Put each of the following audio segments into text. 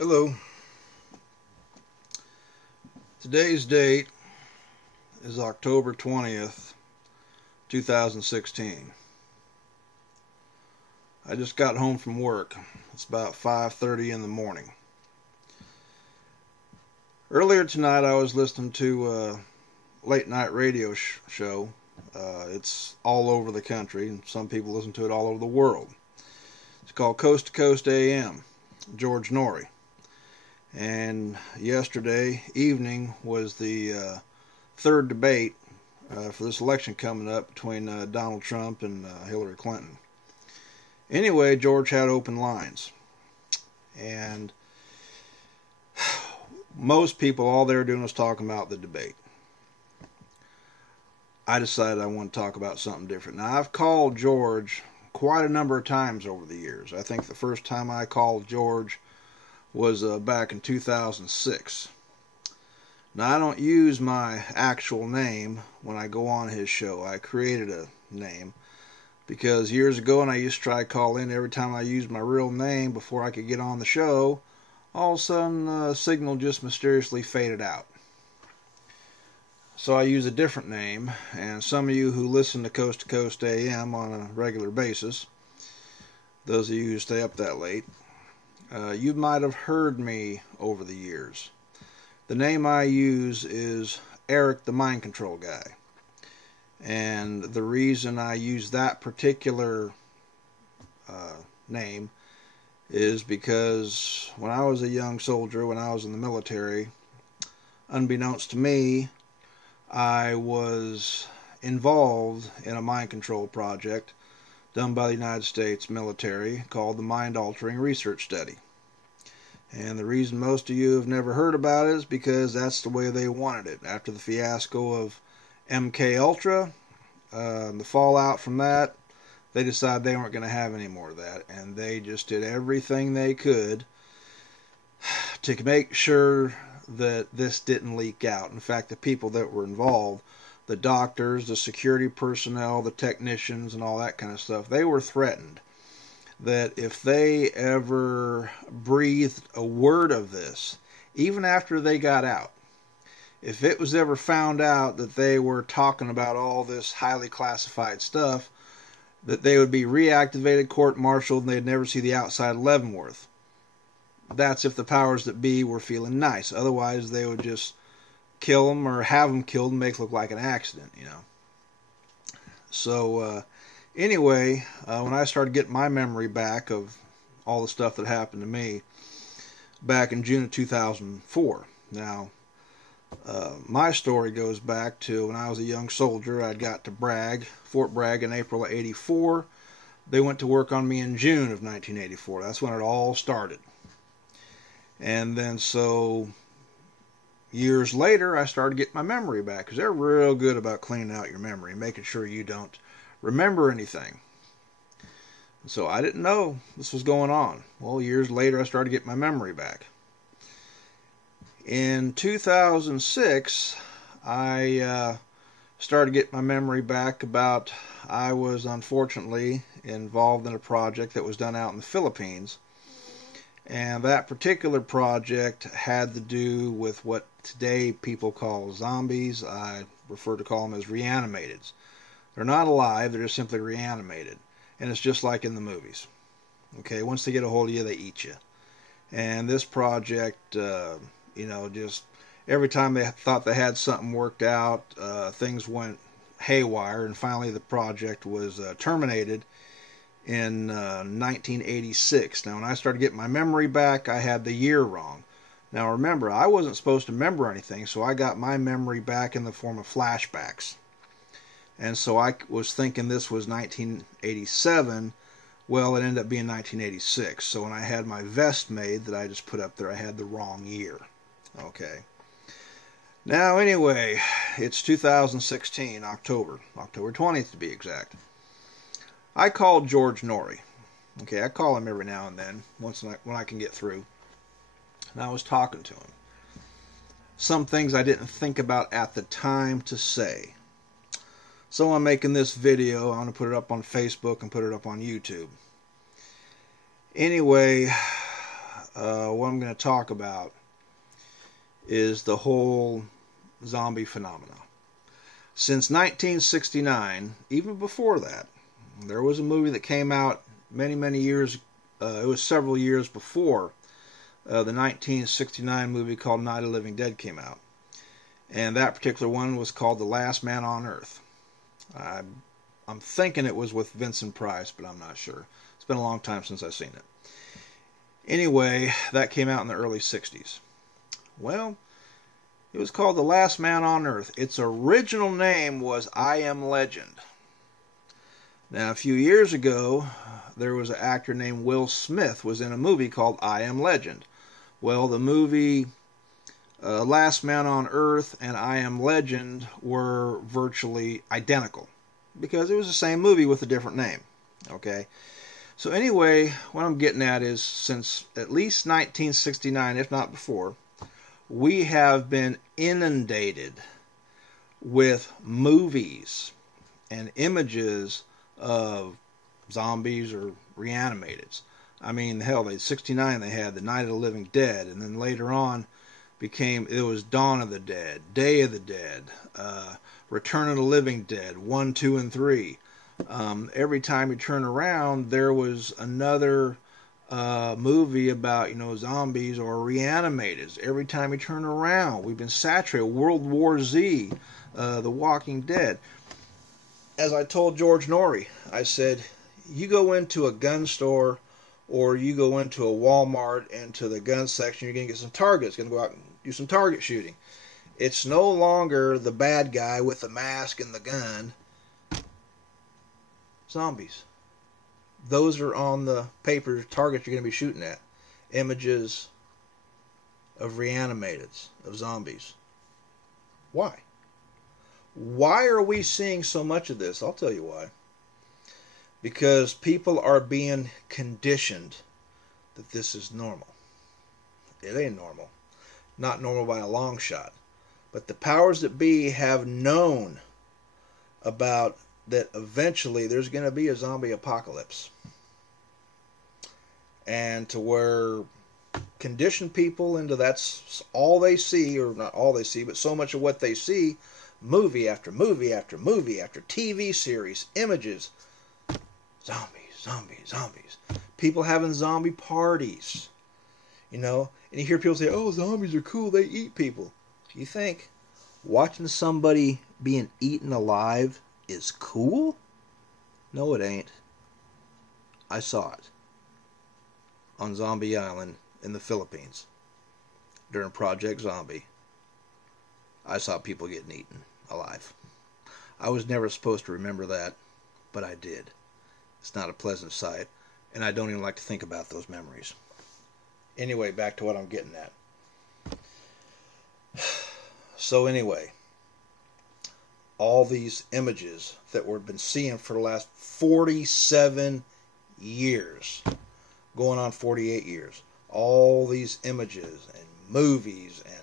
Hello. Today's date is October 20th, 2016. I just got home from work. It's about 5:30 in the morning. Earlier tonight I was listening to a late night radio show. It's all over the country, and some people listen to it all over the world. It's called Coast to Coast AM, George Norrie. And yesterday evening was the third debate for this election coming up between Donald Trump and Hillary Clinton. Anyway, George had open lines. And most people, all they were doing was talking about the debate. I decided I want to talk about something different. Now, I've called George quite a number of times over the years. I think the first time I called George was back in 2006. Now, I don't use my actual name when I go on his show. I created a name because years ago when I used to try to call in, every time I used my real name before I could get on the show, all of a sudden the signal just mysteriously faded out. So I use a different name, and some of you who listen to Coast AM on a regular basis, those of you who stay up that late, you might have heard me over the years. The name I use is Eric the Mind Control Guy. And the reason I use that particular name is because when I was a young soldier, when I was in the military, unbeknownst to me, I was involved in a mind control project done by the United States military called the Mind Altering Research Study. And the reason most of you have never heard about it is because that's the way they wanted it. After the fiasco of MK Ultra, the fallout from that, they decided they weren't going to have any more of that, and they just did everything they could to make sure that this didn't leak out. In fact, the people that were involved, the doctors, the security personnel, the technicians, and all that kind of stuff, they were threatened that if they ever breathed a word of this, even after they got out, if it was ever found out that they were talking about all this highly classified stuff, that they would be reactivated, court-martialed, and they'd never see the outside of Leavenworth. That's if the powers that be were feeling nice. Otherwise, they would just kill them or have them killed and make it look like an accident, you know. So, anyway, when I started getting my memory back of all the stuff that happened to me back in June of 2004. Now, my story goes back to when I was a young soldier. I'd got to Fort Bragg in April of 84. They went to work on me in June of 1984. That's when it all started. And then so years later, I started getting my memory back, because they're real good about cleaning out your memory and making sure you don't remember anything. So I didn't know this was going on. Well, years later, I started getting my memory back. In 2006, I started getting my memory back about, I was unfortunately involved in a project that was done out in the Philippines. And that particular project had to do with what today people call zombies. I prefer to call them as reanimateds. They're not alive, they're just simply reanimated. And it's just like in the movies. Okay, once they get a hold of you, they eat you. And this project, just every time they thought they had something worked out, things went haywire, and finally the project was terminated in 1986. Now, when I started getting my memory back, I had the year wrong. Now, remember, I wasn't supposed to remember anything, so I got my memory back in the form of flashbacks. And so I was thinking this was 1987. Well, it ended up being 1986. So when I had my vest made that I just put up there, I had the wrong year. Okay. Now, anyway, it's 2016, October 20th to be exact. I called George Norrie. Okay, I call him every now and then, when I can get through. And I was talking to him. Some things I didn't think about at the time to say. So I'm making this video. I'm going to put it up on Facebook and put it up on YouTube. Anyway, what I'm going to talk about is the whole zombie phenomena. Since 1969, even before that, there was a movie that came out many years. It was several years before the 1969 movie called Night of the Living Dead came out. And that particular one was called The Last Man on Earth. I'm thinking it was with Vincent Price, but I'm not sure. It's been a long time since I've seen it. Anyway, that came out in the early 60s. Well, it was called The Last Man on Earth. Its original name was I Am Legend. Now, a few years ago, there was an actor named Will Smith was in a movie called I Am Legend. Well, the movie Last Man on Earth and I Am Legend were virtually identical because it was the same movie with a different name. Okay? So anyway, what I'm getting at is since at least 1969, if not before, we have been inundated with movies and images of zombies or reanimateds. I mean, hell, in 69 they had the Night of the Living Dead, and then later on it was Dawn of the Dead, Day of the Dead, Return of the Living Dead, 1, 2, and 3. Every time you turn around, there was another movie about, zombies or reanimateds. Every time you turn around, we've been saturated. World War Z, The Walking Dead. As I told George Norrie, I said, you go into a gun store or you go into a Walmart and to the gun section, you're going to get some targets. Going to go out and do some target shooting. It's no longer the bad guy with the mask and the gun. Zombies. Those are on the paper targets you're going to be shooting at. Images of reanimateds, of zombies. Why? Why are we seeing so much of this? I'll tell you why. Because people are being conditioned that this is normal. It ain't normal. Not normal by a long shot. But the powers that be have known about that eventually there's going to be a zombie apocalypse. And to where condition people into that's all they see, or not all they see, but so much of what they see, movie after movie after movie after TV series, images, zombies. People having zombie parties, and you hear people say, oh, zombies are cool, they eat people. Do you think watching somebody being eaten alive is cool? No, it ain't. I saw it on Zombie Island in the Philippines during Project Z.O.M.B.I. I saw people getting eaten alive. I was never supposed to remember that, but I did. It's not a pleasant sight, and I don't even like to think about those memories. Anyway, back to what I'm getting at. So anyway, all these images that we've been seeing for the last 47 years, going on 48 years, all these images and movies and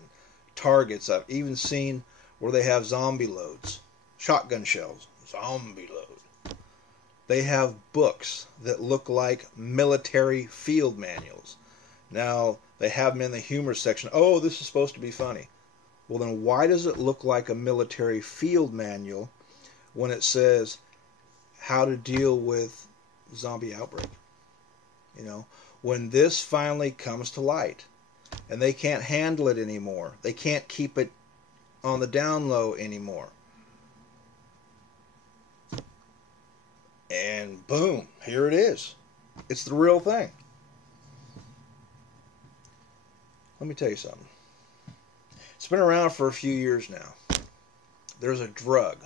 targets. I've even seen where they have zombie loads, shotgun shells, zombie load. They have books that look like military field manuals. Now, they have them in the humor section. Oh, this is supposed to be funny. Well, then why does it look like a military field manual when it says how to deal with zombie outbreak? When this finally comes to light and they can't handle it anymore, they can't keep it on the down low anymore. And boom, here it is. It's the real thing. Let me tell you something. It's been around for a few years now. There's a drug.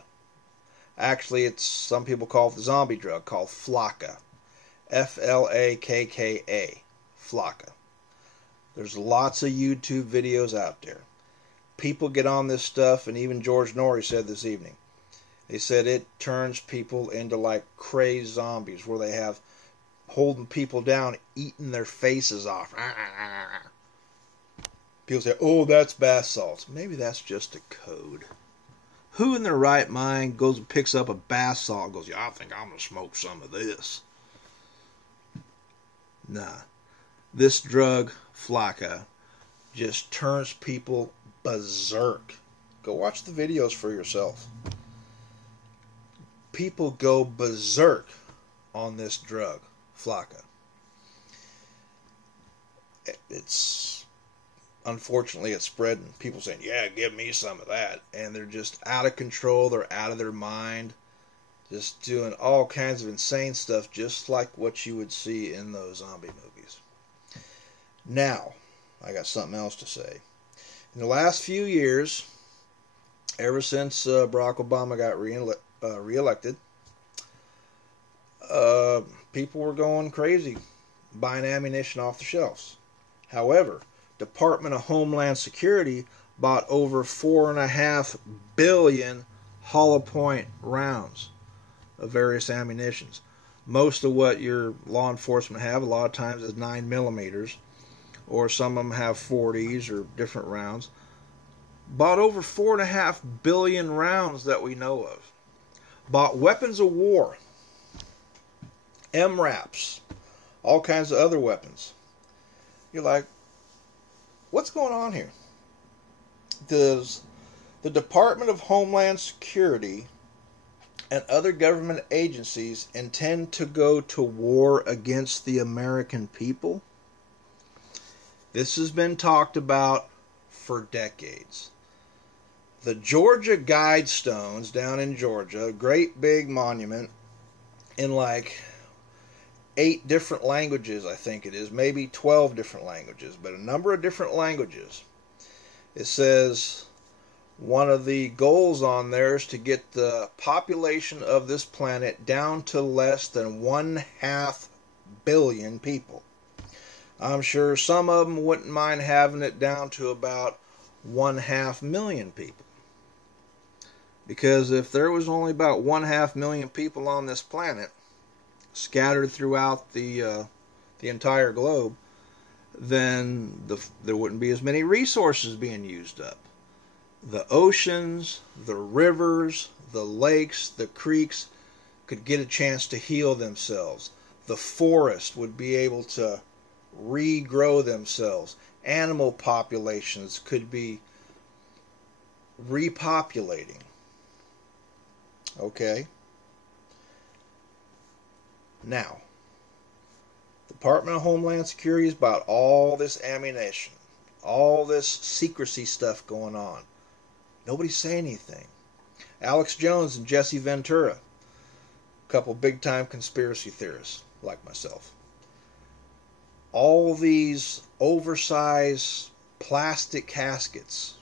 Actually, some people call it the zombie drug, called Flakka. Flakka. Flakka. There's lots of YouTube videos out there. People get on this stuff, and even George Norrie said this evening. They said it turns people into like crazed zombies, where they have holding people down, eating their faces off. People say, oh, that's bath salts. Maybe that's just a code. Who in their right mind goes and picks up a bath salt and goes, yeah, I think I'm going to smoke some of this? Nah. This drug flocka just turns people berserk. Go watch the videos for yourself. People go berserk on this drug, flocka. It's unfortunately it's spreading. People saying, "Yeah, give me some of that," and they're just out of control. They're out of their mind, just doing all kinds of insane stuff, just like what you would see in those zombie movies. Now, I got something else to say. In the last few years, ever since Barack Obama got reelected, people were going crazy buying ammunition off the shelves. However, Department of Homeland Security bought over 4.5 billion hollow point rounds of various ammunitions. Most of what your law enforcement have a lot of times is 9 millimeters, or some of them have 40s or different rounds. Bought over 4.5 billion rounds that we know of. Bought weapons of war, MRAPs, all kinds of other weapons. You're like, what's going on here? Does the Department of Homeland Security and other government agencies intend to go to war against the American people? This has been talked about for decades. The Georgia Guidestones down in Georgia, a great big monument in like 8 different languages, I think it is, maybe 12 different languages, but a number of different languages. It says one of the goals on there is to get the population of this planet down to less than 1/2 billion people. I'm sure some of them wouldn't mind having it down to about 1/2 million people. Because if there was only about 1/2 million people on this planet, scattered throughout the entire globe, then there wouldn't be as many resources being used up. The oceans, the rivers, the lakes, the creeks could get a chance to heal themselves. The forest would be able to regrow themselves. Animal populations could be repopulating. Okay? Now, the Department of Homeland Security is about all this ammunition, all this secrecy stuff going on. Nobody's saying anything. Alex Jones and Jesse Ventura, a couple big-time conspiracy theorists like myself. All these oversized plastic caskets,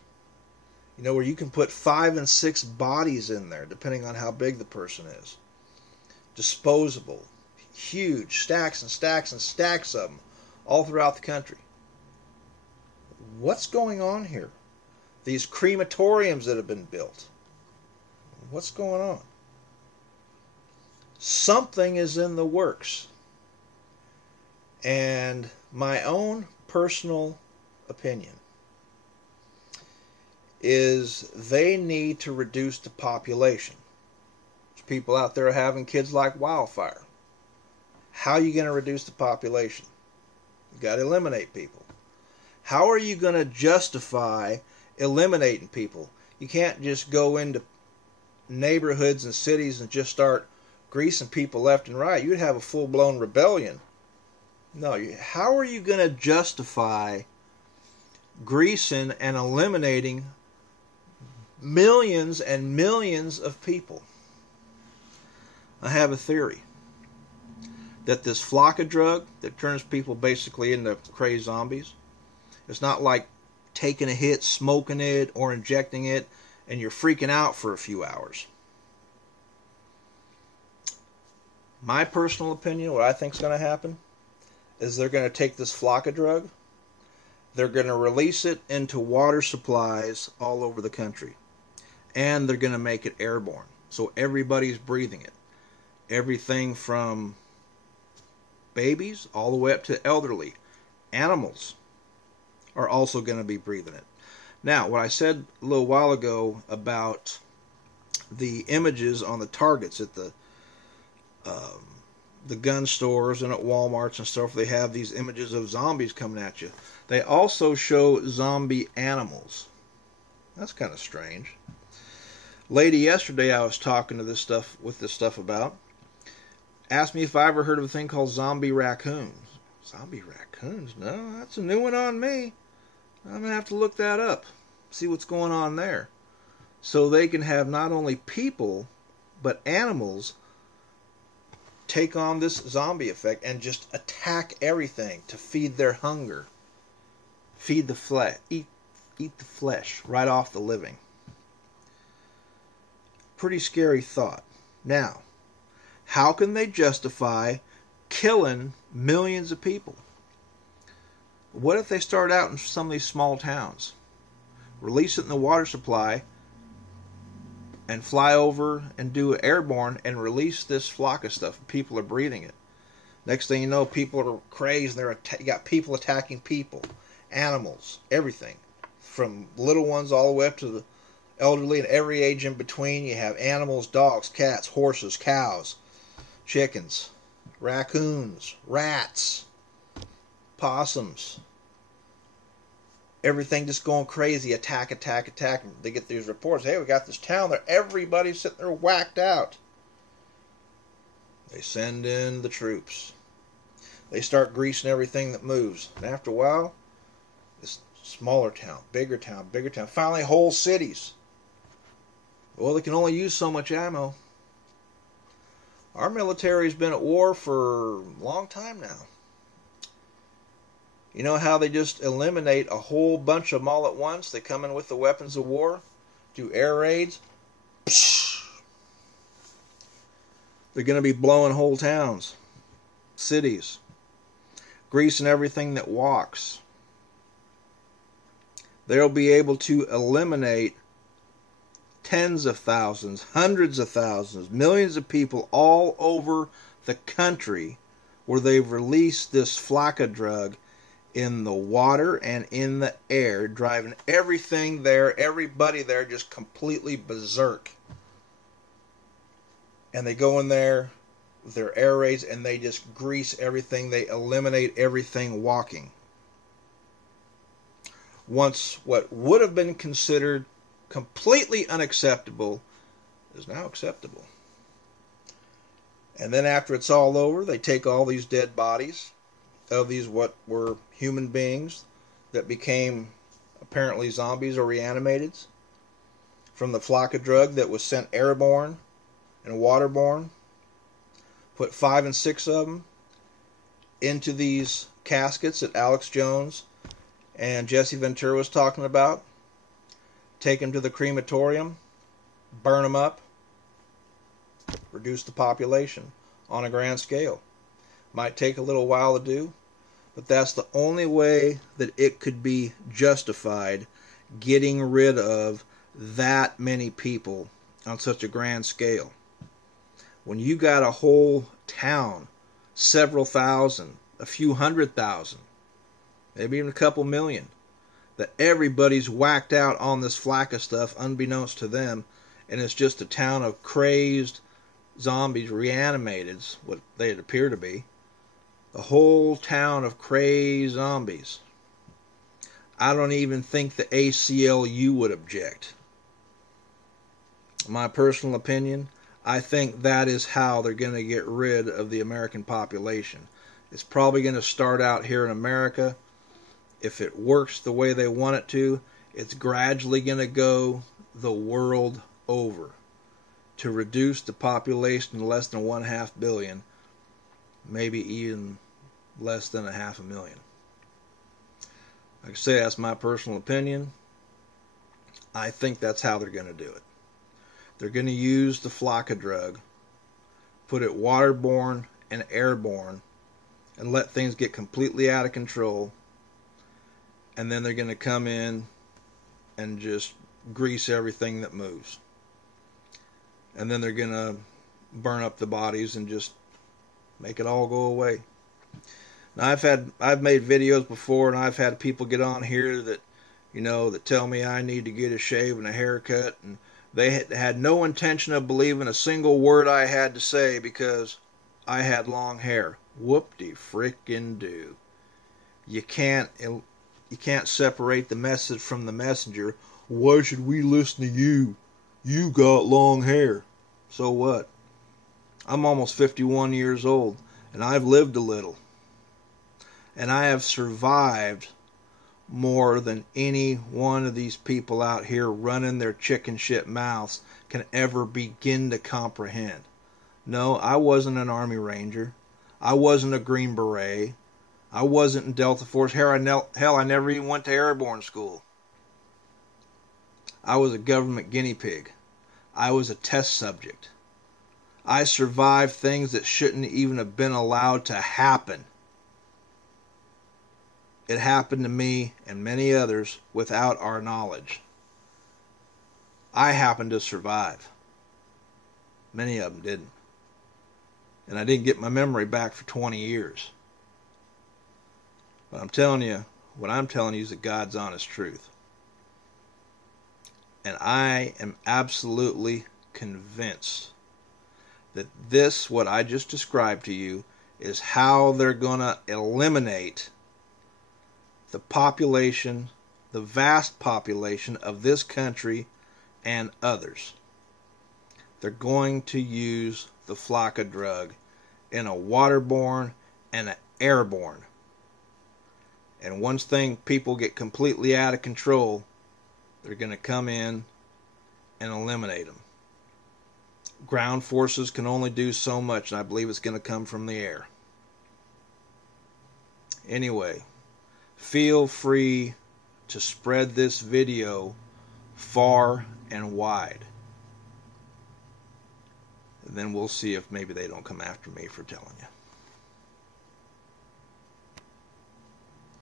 where you can put 5 and 6 bodies in there, depending on how big the person is. Disposable. Huge stacks and stacks and stacks of them all throughout the country. What's going on here? These crematoriums that have been built. What's going on? Something is in the works. And my own personal opinion is they need to reduce the population. There's people out there having kids like wildfire. How are you going to reduce the population? You've got to eliminate people. How are you going to justify eliminating people? You can't just go into neighborhoods and cities and just start greasing people left and right. You'd have a full-blown rebellion. No, how are you going to justify greasing and eliminating millions and millions of people? I have a theory that this flocka drug that turns people basically into crazed zombies, it's not like taking a hit, smoking it, or injecting it, and you're freaking out for a few hours. My personal opinion, what I think is going to happen, is they're going to take this flocka drug, they're going to release it into water supplies all over the country, and they're going to make it airborne, so everybody's breathing it. Everything from babies all the way up to elderly. Animals are also going to be breathing it. Now, what I said a little while ago about the images on the targets at the the gun stores and at Walmarts and stuff, they have these images of zombies coming at you. They also show zombie animals. That's kind of strange. Lady yesterday I was talking to this stuff about asked me if I ever heard of a thing called zombie raccoons. Zombie raccoons? No, that's a new one on me. I'm going to have to look that up, see what's going on there. So they can have not only people, but animals take on this zombie effect and just attack everything to feed their hunger. Feed the flesh, eat the flesh right off the living. Pretty scary thought. Now, how can they justify killing millions of people? What if they start out in some of these small towns, release it in the water supply, and fly over and do airborne and release this flock of stuff? People are breathing it. Next thing you know, people are crazed. You got people attacking people, animals, everything, from little ones all the way up to the elderly and every age in between. You have animals, dogs, cats, horses, cows, chickens, raccoons, rats, possums. Everything just going crazy. Attack. They get these reports. Hey, we got this town there. Everybody's sitting there whacked out. They send in the troops. They start greasing everything that moves. And after a while, this smaller town, bigger town. Finally, whole cities. Well, they can only use so much ammo. Our military's been at war for a long time now. You know how they just eliminate a whole bunch of them all at once? They come in with the weapons of war, do air raids. They're going to be blowing whole towns, cities, greasing everything that walks. They'll be able to eliminate tens of thousands, hundreds of thousands, millions of people all over the country where they've released this flakka drug in the water and in the air, driving everything there, everybody there just completely berserk. And they go in there with their air raids and they just grease everything. They eliminate everything walking. Once what would have been considered completely unacceptable is now acceptable. And then after it's all over, they take all these dead bodies of these what were human beings that became apparently zombies or reanimateds from the flakka drug that was sent airborne and waterborne. Put 5 and 6 of them into these caskets that Alex Jones and Jesse Ventura was talking about. Take them to the crematorium, burn them up, reduce the population on a grand scale. Might take a little while to do, but that's the only way that it could be justified, getting rid of that many people on such a grand scale. When you got a whole town, several thousand, a few 100,000, maybe even a couple million, that everybody's whacked out on this flakka stuff unbeknownst to them, and it's just a town of crazed zombies, reanimateds, what they appear to be. A whole town of crazed zombies. I don't even think the ACLU would object. My personal opinion, I think that is how they're going to get rid of the American population. It's probably going to start out here in America. If it works the way they want it to, it's gradually going to go the world over to reduce the population to less than 1/2 billion, maybe even less than 500,000. Like I say, that's my personal opinion. I think that's how they're going to do it. They're going to use the flakka drug, put it waterborne and airborne, and let things get completely out of control. And then they're going to come in and just grease everything that moves. And then they're going to burn up the bodies and just make it all go away. Now I've made videos before, and I've had people get on here that, that tell me I need to get a shave and a haircut, and they had no intention of believing a single word I had to say, because I had long hair. Whoop-de-frickin-do. You can't separate the message from the messenger. Why should we listen to you? You got long hair. So what? I'm almost 51 years old, and I've lived a little. And I have survived more than any one of these people out here running their chicken shit mouths can ever begin to comprehend. No, I wasn't an Army Ranger. I wasn't a Green Beret. I wasn't in Delta Force. Hell, I never even went to airborne school. I was a government guinea pig. I was a test subject. I survived things that shouldn't even have been allowed to happen. It happened to me and many others without our knowledge. I happened to survive. Many of them didn't. And I didn't get my memory back for 20 years. But I'm telling you, what I'm telling you is the God's honest truth. And I am absolutely convinced that this, what I just described to you, is how they're going to eliminate the population, the vast population of this country and others. They're going to use the Flocka drug in a waterborne and an airborne. And once people get completely out of control, they're going to come in and eliminate them. Ground forces can only do so much, and I believe it's going to come from the air. Anyway, feel free to spread this video far and wide. And then we'll see if maybe they don't come after me for telling you.